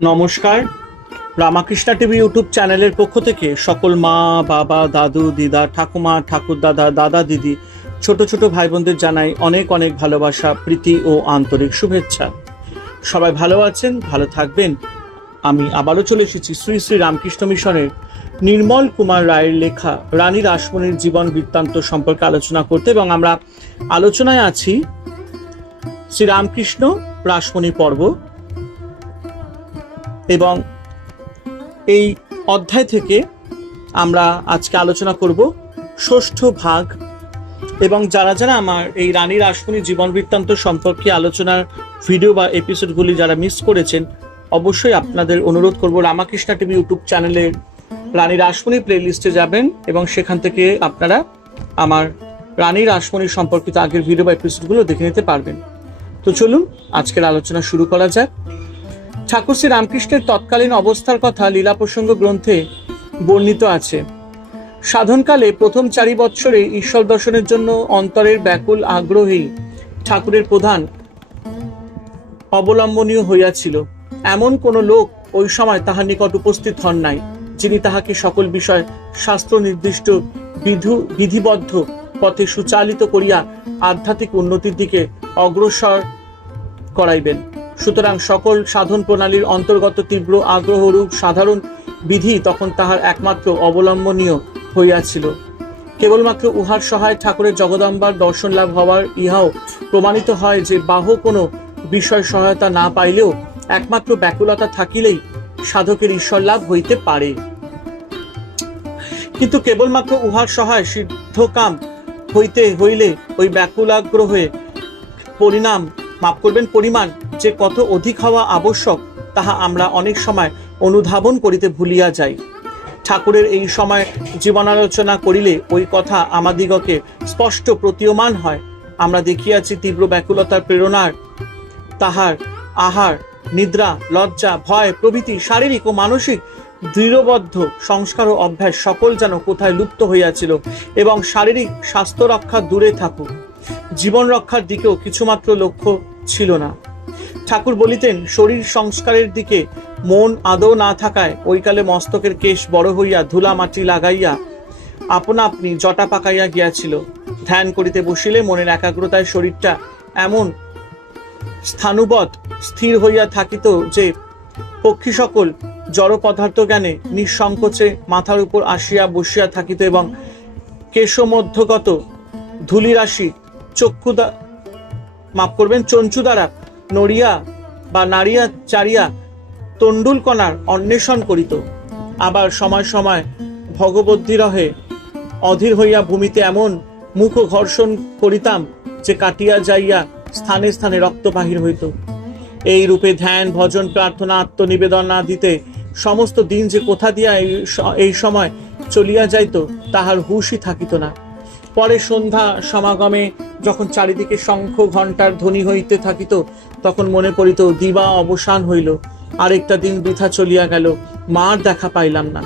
নমস্কার। Ramakrishna TV YouTube চ্যানেলের পক্ষ থেকে সকল মা, বাবা, দাদু, দিদা, ঠাকুমা, ঠাকুর দাদা দাদা, দিদি, ছোট ছোট ভাই বোনদের জানাই অনেক অনেক ভালোবাসা, প্রীতি ও আন্তরিক শুভেচ্ছা। সবাই ভালো আছেন, ভালো থাকবেন। আমি আবারও চলে এসেছি শ্রী শ্রী রামকৃষ্ণ মিশনের নির্মল কুমার রায়ের লেখা রানী রাসমণির জীবন বৃত্তান্ত সম্পর্কে আলোচনা করতে এবং আমরা আলোচনায় আছি শ্রীরামকৃষ্ণ রাসমণি পর্ব। এবং এই অধ্যায় থেকে আমরা আজকে আলোচনা করব ষষ্ঠ ভাগ এবং যারা যারা আমার এই রানী রাসমণি জীবন বৃত্তান্ত সম্পর্কে আলোচনার ভিডিও বা এপিসোডগুলি যারা মিস করেছেন, অবশ্যই আপনাদের অনুরোধ করব রামাকৃষ্ণা টিভি ইউটিউব চ্যানেলের রানী রাসমণি প্লেলিস্টে যাবেন এবং সেখান থেকে আপনারা আমার রানী রাসমণি সম্পর্কিত আগের ভিডিও বা এপিসোডগুলো দেখে নিতে পারবেন। তো চলুন, আজকের আলোচনা শুরু করা যাক। ঠাকুর শ্রী রামকৃষ্ণের তৎকালীন অবস্থার কথা লীলা প্রসঙ্গ গ্রন্থে বর্ণিত আছে। সাধনকালে প্রথম চারি বৎসরে ঈশ্বর দর্শনের জন্য অন্তরের ব্যাকুল আগ্রহী ঠাকুরের প্রধান অবলম্বনীয় হইয়াছিল। এমন কোন লোক ওই সময় তাহার নিকট উপস্থিত হন নাই, যিনি তাহাকে সকল বিষয় শাস্ত্র নির্দিষ্ট বিধু, বিধিবদ্ধ পথে সুচালিত করিয়া আধ্যাত্মিক উন্নতির দিকে অগ্রসর করাইবেন। সুতরাং সকল সাধন প্রণালীর অন্তর্গত তীব্র আগ্রহরূপ সাধারণ বিধি তখন তাহার একমাত্র অবলম্বনীয় হইয়াছিল। কেবলমাত্র উহার সহায় ঠাকুরের জগদম্বার দর্শন লাভ হওয়ার ইহাও প্রমাণিত হয় যে বাহ কোনো বিষয় সহায়তা না পাইলেও একমাত্র ব্যাকুলতা থাকিলেই সাধকের ঈশ্বর লাভ হইতে পারে। কিন্তু কেবলমাত্র উহার সহায় সিদ্ধকাম হইতে হইলে ওই ব্যাকুলাগ্রহে পরিণাম, মাফ করবেন, পরিমাণ যে কত অধিক হওয়া আবশ্যক, তাহা আমরা অনেক সময় অনুধাবন করিতে ভুলিয়া যাই। ঠাকুরের এই সময় জীবনালোচনা করিলে ওই কথা আমাদিগকে স্পষ্ট প্রতীয়মান হয়। আমরা দেখিয়াছি তীব্র ব্যাকুলতার প্রেরণার, তাহার আহার, নিদ্রা, লজ্জা, ভয়, প্রভৃতি, শারীরিক ও মানসিক দৃঢ়বদ্ধ সংস্কার ও অভ্যাস সকল যেন কোথায় লুপ্ত হইয়াছিল এবং শারীরিক স্বাস্থ্য রক্ষা দূরে থাকুক। জীবন রক্ষার দিকেও কিছুমাত্র লক্ষ্য ছিল না। ঠাকুর বলিতেন, শরীর সংস্কারের দিকে মন আদৌ না থাকায় ওইকালে মস্তকের কেশ বড় হইয়া ধুলা মাটি লাগাইয়া আপনা আপনি জটা পাকাইয়া গিয়াছিল। ধ্যান করিতে বসিলে মনের একাগ্রতায় শরীরটা এমন স্থানুবৎ স্থির হইয়া থাকিত যে পক্ষী সকল জড় পদার্থ জ্ঞানে নিঃসংকোচে মাথার উপর আসিয়া বসিয়া থাকিত এবং কেশমধ্যগত ধূলিরাশি চক্ষু মাফ করবেন, চঞ্চু দ্বারা নড়িয়া বা নাড়িয়া চারিয়া তণ্ডুল কণার অন্বেষণ করিত। আবার সময় সময় ভগবদ্ধিরহে অধীর হইয়া ভূমিতে এমন মুখ ঘর্ষণ করিতাম যে কাটিয়া যাইয়া স্থানে স্থানে রক্ত বাহির হইত। এই রূপে ধ্যান, ভজন, প্রার্থনা, আত্মনিবেদন না দিতে সমস্ত দিন যে কোথা দিয়া এই সময় চলিয়া যাইত, তাহার হুশই থাকিত না। পরে সন্ধ্যা সমাগমে যখন চারিদিকে শঙ্খ ঘণ্টার ধ্বনি হইতে থাকিত তখন মনে পড়িত, দিবা অবসান হইল। আরেকটা দিন বৃথা চলিয়া গেল, মার দেখা পাইলাম না।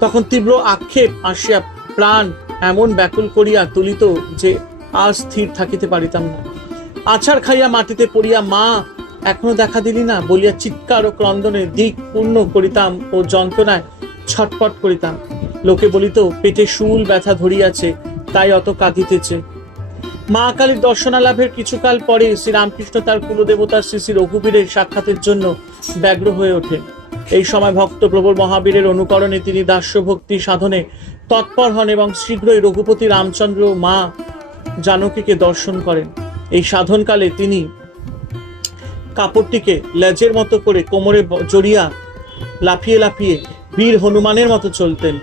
তখন তীব্র আক্ষেপ আসিয়া প্রাণ এমন ব্যাকুল করিয়া তুলিত যে আর স্থির থাকিতে পারিতাম না। আছাড় খাইয়া মাটিতে পড়িয়া, মা, এখনও দেখা দিলি না? বলিয়া চিৎকার ও ক্রন্দনে দিক পূর্ণ করিতাম ও যন্ত্রণায় ছটপট করিতাম। লোকে বলিত, পেটে শুল ব্যথা ধরিয়াছে, তাই অত কাঁদিতেছে। মা কালীর দর্শনালাভের কিছুকাল পরে শ্রীরামকৃষ্ণ তার কুলদেবতা শ্রী রঘুবীরের সাক্ষাতের জন্য ব্যগ্র হয়ে ওঠেন। এই সময় ভক্ত প্রবল মহাবীরের অনুকরণে তিনি দাস্য ভক্তি সাধনে তৎপর হন এবং শীঘ্রই রঘুপতি রামচন্দ্র মা জানকীকে দর্শন করেন। এই সাধনকালে তিনি কাপড়টিকে লেজের মতো করে কোমরে জড়িয়া লাফিয়ে লাফিয়ে বীর হনুমানের মতো চলতেন।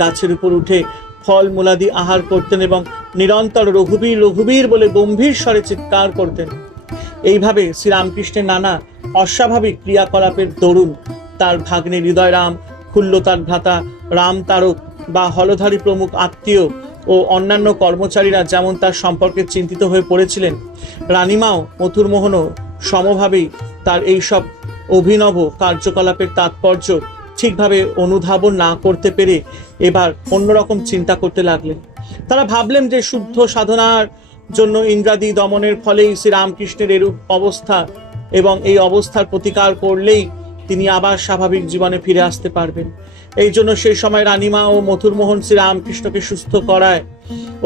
গাছের উপর উঠে ফল মূলাদি আহার করতেন এবং নিরন্তর রঘুবীর রঘুবীর বলে গম্ভীর স্বরে চিৎকার করতেন। এইভাবে শ্রীরামকৃষ্ণের নানা অস্বাভাবিক ক্রিয়াকলাপের দরুন তার ভাগ্নে হৃদয়রাম খুল্ল তার ভ্রাতা, রাম তারক বা হলধারী প্রমুখ আত্মীয় ও অন্যান্য কর্মচারীরা যেমন তার সম্পর্কে চিন্তিত হয়ে পড়েছিলেন, রানীমাও মথুরমোহনও সমভাবেই তার এইসব অভিনব কার্যকলাপের তাৎপর্য ঠিকভাবে অনুধাবন না করতে পেরে এবার অন্যরকম চিন্তা করতে লাগলেন। তারা ভাবলেন যে শুদ্ধ সাধনার জন্য ইন্দ্রাদি দমনের ফলেই শ্রীরামকৃষ্ণের এরূপ অবস্থা এবং এই অবস্থার প্রতিকার করলেই তিনি আবার স্বাভাবিক জীবনে ফিরে আসতে পারবেন। এই জন্য সেই সময় রানীমা ও মথুরমোহন শ্রীরামকৃষ্ণকে সুস্থ করায়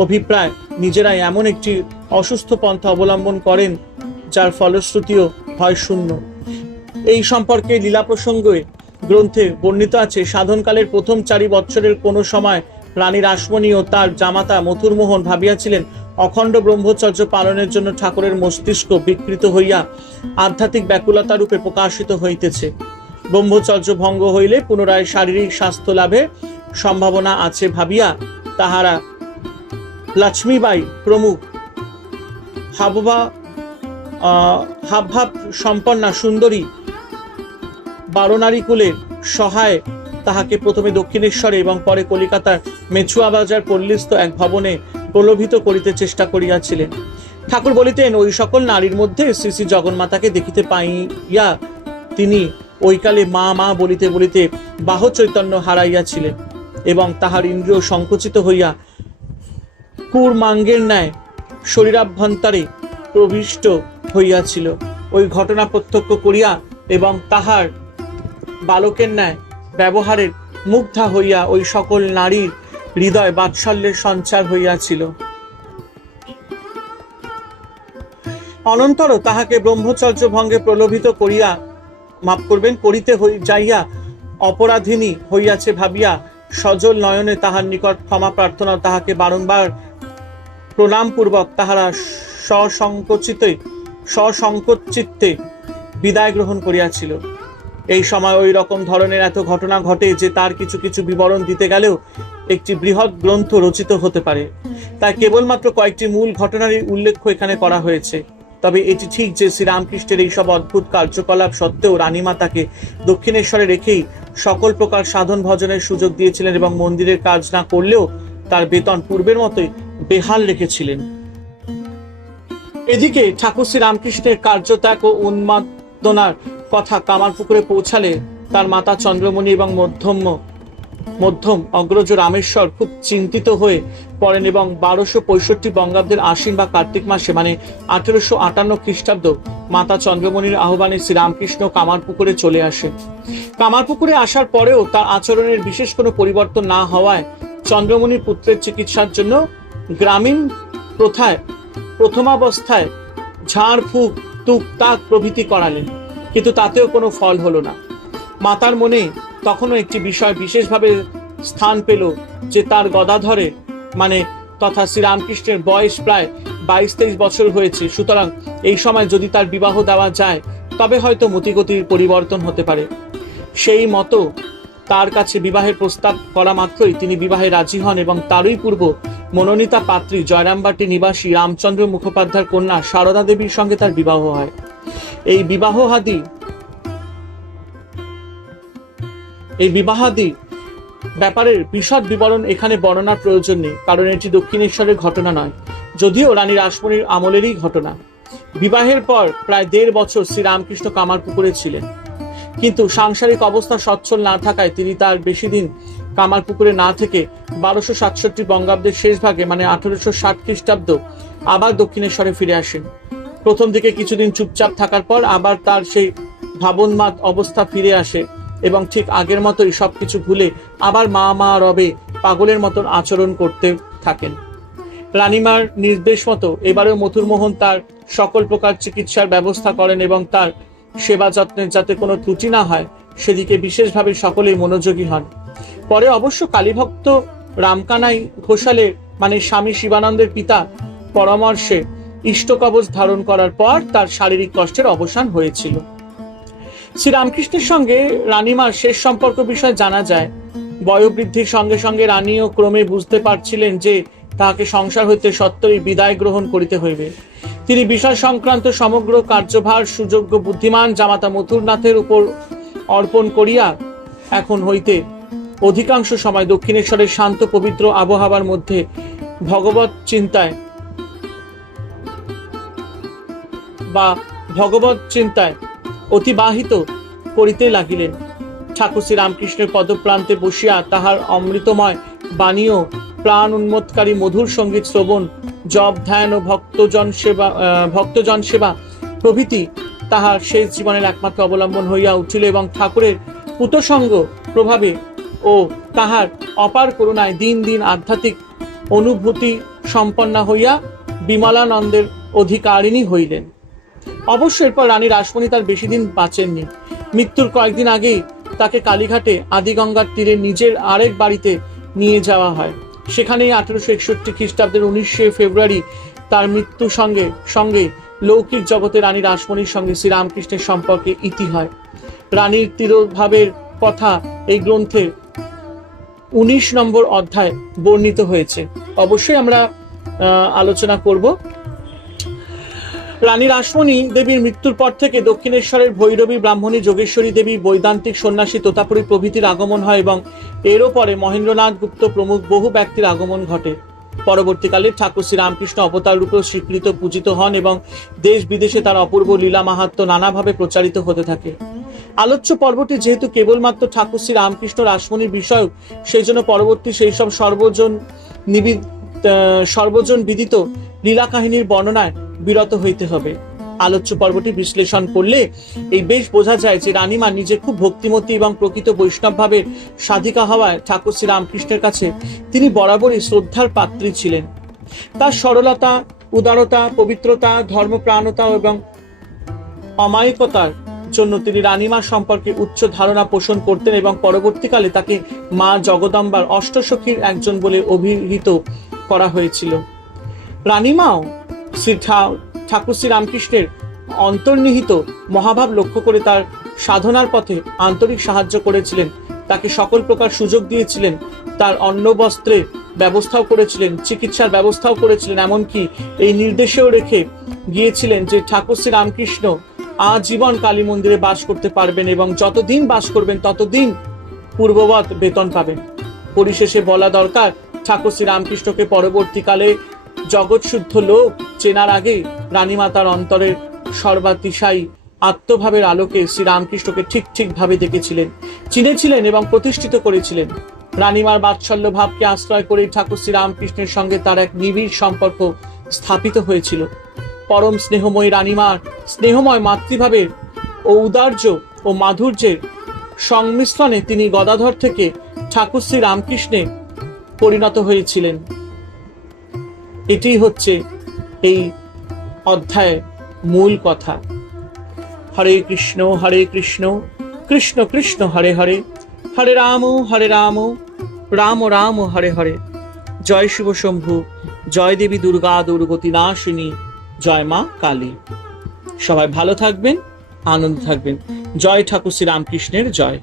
অভিপ্রায় নিজেরাই এমন একটি অসুস্থ পন্থা অবলম্বন করেন, যার ফলশ্রুতিও হয় শূন্য। এই সম্পর্কে লীলা প্রসঙ্গে গ্রন্থে বর্ণিত আছে, সাধনকালের প্রথম চারি বৎসরের কোনো সময় রানী রাসমণি ও তার জামাতা মথুরমোহন ভাবিয়াছিলেন, অখণ্ড ব্রহ্মচর্য পালনের জন্য ঠাকুরের মস্তিষ্ক বিকৃত হইয়া আধ্যাত্মিক ব্যাকুলতা রূপে প্রকাশিত হইতেছে। ব্রহ্মচর্য ভঙ্গ হইলে পুনরায় শারীরিক স্বাস্থ্য লাভে সম্ভাবনা আছে ভাবিয়া তাহারা লক্ষ্মীবাই প্রমুখ হাবভা হাবভাব সম্পন্না সুন্দরী বারোনারী কুলের সহায় তাহাকে প্রথমে দক্ষিণেশ্বরে এবং পরে কলিকাতার মেছুয়া বাজার পল্লীস্থ এক ভবনে প্রলোভিত করিতে চেষ্টা করিয়াছিলেন। ঠাকুর বলিতেন, ওই সকল নারীর মধ্যে শ্রী শ্রী জগন্মাতাকে দেখিতে পাইয়া তিনি ওইকালে মা মা বলিতে বলিতে বাহ চৈতন্য হারাইয়াছিলেন এবং তাহার ইন্দ্রিয় সংকুচিত হইয়া কুরমাঙ্গের ন্যায় শরীরাভ্যন্তরে প্রবিষ্ট হইয়াছিল। ওই ঘটনা প্রত্যক্ষ করিয়া এবং তাহার বালকের ন্যায় ব্যবহারের মুগ্ধা হইয়া ওই সকল নারীর হৃদয় বাৎসল্যের সঞ্চার হইয়াছিল। অনন্তর তাহাকে ব্রহ্মচর্য ভঙ্গে প্রলোভিত করিয়া, মাফ করবেন, করিতে হই, যাইয়া অপরাধিনী হইয়াছে ভাবিয়া সজল নয়নে তাহার নিকট ক্ষমা প্রার্থনা তাহাকে বারংবার প্রণামপূর্বক তাহারা সসংকোচিতে সসংকোচিত্তে বিদায় গ্রহণ করিয়াছিল। এই সময় ওই রকম ধরনের এত ঘটনা ঘটে যে তার কিছু কিছু বিবরণ দিতে গেলেও একটি বৃহৎ গ্রন্থ রচিত হতে পারে। তাই কেবলমাত্র কয়েকটি মূল ঘটনারই উল্লেখ এখানে করা হয়েছে। তবে এটি ঠিক যে শ্রীরামকৃষ্ণের এইসব অদ্ভুত কার্যকলাপ সত্ত্বেও রানীমা তাকে দক্ষিণেশ্বরে রেখেই সকল প্রকার সাধন ভজনের সুযোগ দিয়েছিলেন এবং মন্দিরের কাজ না করলেও তার বেতন পূর্বের মতোই বেহাল রেখেছিলেন। এদিকে ঠাকুর শ্রী রামকৃষ্ণের কার্যত্যাগ ও উন্মাদনার কথা কামারপুকুরে পৌঁছালে তার মাতা চন্দ্রমণি এবং মধ্যম মধ্যম অগ্রজ রামেশ্বর খুব চিন্তিত হয়ে পড়েন এবং বারোশো পঁয়ষট্টি বঙ্গাব্দের আশ্বিন বা কার্তিক মাসে মানে আঠেরোশো আটান্ন খ্রিস্টাব্দ, মাতা চন্দ্রমণির আহ্বানে শ্রীরামকৃষ্ণ কামারপুকুরে চলে আসেন। কামারপুকুরে আসার পরেও তার আচরণের বিশেষ কোনো পরিবর্তন না হওয়ায় চন্দ্রমণির পুত্রের চিকিৎসার জন্য গ্রামীণ প্রথায় প্রথমাবস্থায় ঝাড়ফুঁক, তুকতাক প্রভৃতি করালেন। কিন্তু তাতেও কোনো ফল হলো না। মাতার মনে তখনও একটি বিষয় বিশেষভাবে স্থান পেল যে তার গদাধরে মানে তথা শ্রীরামকৃষ্ণের বয়স প্রায় বাইশ তেইশ বছর হয়েছে। সুতরাং এই সময় যদি তার বিবাহ দেওয়া যায়, তবে হয়তো মতিগতির পরিবর্তন হতে পারে। সেই মতো তার কাছে বিবাহের প্রস্তাব করা মাত্রই তিনি বিবাহে রাজি হন এবং তারই পূর্ব মনোনীতা পাত্রী জয়রামবাটি নিবাসী রামচন্দ্র মুখোপাধ্যায়ের কন্যা সারদা দেবীর সঙ্গে তার বিবাহ হয়। এই বিবাহাদি এই বিবাহাদি ব্যাপারের বিশদ বিবরণ এখানে বর্ণনার প্রয়োজন নেই, কারণ এটি দক্ষিণেশ্বরের ঘটনা নয়, যদিও রানী রাসমণির আমলেরই ঘটনা। বিবাহের পর প্রায় দেড় বছর শ্রীরামকৃষ্ণ কামারপুকুরে ছিলেন। কিন্তু সাংসারিক অবস্থা সচ্ছল না থাকায় তিনি তার বেশি দিন কামারপুকুরে না থেকে বারোশো সাতষট্টি বঙ্গাব্দের শেষ ভাগে মানে আঠারোশো ষাট খ্রিস্টাব্দ, আবার দক্ষিণেশ্বরে ফিরে আসেন। প্রথম দিকে কিছুদিন চুপচাপ থাকার পর আবার তার সেই ভাবনমাত অবস্থা ফিরে আসে এবং ঠিক আগের মতোই সব কিছু ভুলে আবার মা মা রবে পাগলের মতন আচরণ করতে থাকেন। রানিমার নির্দেশ মতো এবারেও মথুরমোহন তার সকল প্রকার চিকিৎসার ব্যবস্থা করেন এবং তার সেবা যত্নের যাতে কোনো ত্রুটি না হয়, সেদিকে বিশেষভাবে সকলেই মনোযোগী হন। পরে অবশ্য কালীভক্ত রামকানাই ঘোষালের মানে স্বামী শিবানন্দের পিতা পরামর্শে ইষ্টকবচ ধারণ করার পর তার শারীরিক কষ্টের অবসান হয়েছিল। শ্রীরামকৃষ্ণের সঙ্গে রানীমার শেষ সম্পর্ক বিষয়ে জানা যায়, বয়োবৃদ্ধির সঙ্গে সঙ্গে রানীও ক্রমে বুঝতে পারছিলেন যে তাহাকে সংসার হইতে সত্তরই বিদায় গ্রহণ করিতে হইবে। তিনি বিষয় সংক্রান্ত সমগ্র কার্যভার, সুযোগ্য বুদ্ধিমান জামাতা মথুরনাথের উপর অর্পণ করিয়া এখন হইতে অধিকাংশ সময় দক্ষিণেশ্বরের শান্ত পবিত্র আবহাওয়ার মধ্যে ভগবত চিন্তায় বা ভগবত চিন্তায় অতিবাহিত করিতে লাগিলেন। ঠাকুর শ্রী রামকৃষ্ণের পদপ্রান্তে বসিয়া তাহার অমৃতময় বাণীয় প্রাণ উন্মোদকারী মধুর সংগীত শ্রবণ, জপ ধ্যান ও ভক্তজন সেবা ভক্তজন সেবা প্রভৃতি তাহার শেষ জীবনের একমাত্র অবলম্বন হইয়া উঠিল এবং ঠাকুরের পুতসঙ্গ প্রভাবে ও তাহার অপার করুণায় দিন দিন আধ্যাত্মিক অনুভূতি সম্পন্না হইয়া বিমলানন্দের অধিকারিণী হইলেন। অবশ্য এরপর রানী রাসমণি তার বেশি দিন বাঁচেননি। মৃত্যুর কয়েকদিন আগেই তাকে কালীঘাটে আদিগঙ্গার তীরে নিজের আরেক বাড়িতে নিয়ে যাওয়া হয়। সেখানেই আঠেরোশো একষট্টি খ্রিস্টাব্দের উনিশে ফেব্রুয়ারি তার মৃত্যুর সঙ্গে সঙ্গে লৌকিক জগতে রানী রাসমণির সঙ্গে শ্রীরামকৃষ্ণের সম্পর্কে ইতি হয়। রানীর তিরোভাবের কথা এই গ্রন্থে উনিশ নম্বর অধ্যায় বর্ণিত হয়েছে। অবশ্যই আমরা আলোচনা করব। রানী রাসমণি দেবীর মৃত্যুর পর থেকে দক্ষিণেশ্বরের ভৈরবী ব্রাহ্মণী যোগেশ্বরী দেবী বৈদান্তিক সন্ন্যাসী তোতাপুরী প্রভৃতির আগমন হয় এবং এরও পরে মহেন্দ্রনাথ গুপ্ত প্রমুখ বহু ব্যক্তির আগমন ঘটে। পরবর্তীকালে ঠাকুর শ্রী রামকৃষ্ণ অবতার রূপে স্বীকৃত, পূজিত হন এবং দেশ বিদেশে তার অপূর্ব লীলা মাহাত্ম নানাভাবে প্রচারিত হতে থাকে। আলোচ্য পর্বটি যেহেতু কেবলমাত্র ঠাকুর শ্রী রামকৃষ্ণ রাসমণির বিষয়, সেই জন্য পরবর্তী সেই সব সর্বজন নিবিদ সর্বজন বিদিত লীলা কাহিনীর বর্ণনায় বিরত হইতে হবে। আলোচ্য পর্বটি বিশ্লেষণ করলে এই বেশ বোঝা যায় যে রানীমা নিজে খুব ভক্তিমতী এবং প্রকৃত বৈষ্ণব ভাবের সাধিকা হওয়ায় ঠাকুর শ্রী রামকৃষ্ণের কাছে তিনি বরাবরই শ্রদ্ধার পাত্রী ছিলেন। তার সরলতা, উদারতা, পবিত্রতা, ধর্মপ্রাণতা এবং অমায়িকতার জন্য তিনি রানীমা সম্পর্কে উচ্চ ধারণা পোষণ করতেন এবং পরবর্তীকালে তাকে মা জগদম্বার অষ্টসখীর একজন বলে অভিহিত করা হয়েছিল। রানীমাও শ্রী ঠাকুর শ্রী রামকৃষ্ণের অন্তর্নিহিত মহাভাব লক্ষ্য করে তার সাধনার পথে আন্তরিক সাহায্য করেছিলেন। তাকে সকল প্রকার সুযোগ দিয়েছিলেন। তার অন্ন বস্ত্রের ব্যবস্থাও করেছিলেন, চিকিৎসার ব্যবস্থাও করেছিলেন। এমনকি এই নির্দেশেও রেখে গিয়েছিলেন যে ঠাকুর শ্রী রামকৃষ্ণ আজীবন কালী মন্দিরে বাস করতে পারবেন এবং যতদিন বাস করবেন ততদিন পূর্ববৎ বেতন পাবেন। পরিশেষে বলা দরকার, ঠাকুর শ্রী রামকৃষ্ণকে পরবর্তীকালে জগৎশুদ্ধ লোক চেনার আগে রানীমাতার অন্তরের সর্বাতিশায়ী আত্মভাবের আলোকে শ্রী রামকৃষ্ণকে ঠিক ঠিক ভাবে দেখেছিলেন, চিনেছিলেন এবং প্রতিষ্ঠিত করেছিলেন। রানীমার বাৎসল্য ভাবকে আশ্রয় করে ঠাকুর শ্রী রামকৃষ্ণের সঙ্গে তার এক নিবিড় সম্পর্ক স্থাপিত হয়েছিল। পরম স্নেহময়ী রানীমার স্নেহময় মাতৃভাবের ও উদার্য ও মাধুর্যের সংমিশ্রণে তিনি গদাধর থেকে ঠাকুর শ্রী রামকৃষ্ণে পরিণত হয়েছিলেন। এটি হচ্ছে এই অধ্যায়ের মূল কথা। হরে কৃষ্ণ হরে কৃষ্ণ কৃষ্ণ কৃষ্ণ, হরে হরে। হরে রাম হরে রাম রাম রাম, হরে হরে। জয় শিব শম্ভু, জয় দেবী দুর্গা দুর্গতি নাশিনী, জয় মা কালী। সবাই ভালো থাকবেন, আনন্দ থাকবেন। জয় ঠাকুর শ্রীরামকৃষ্ণের জয়।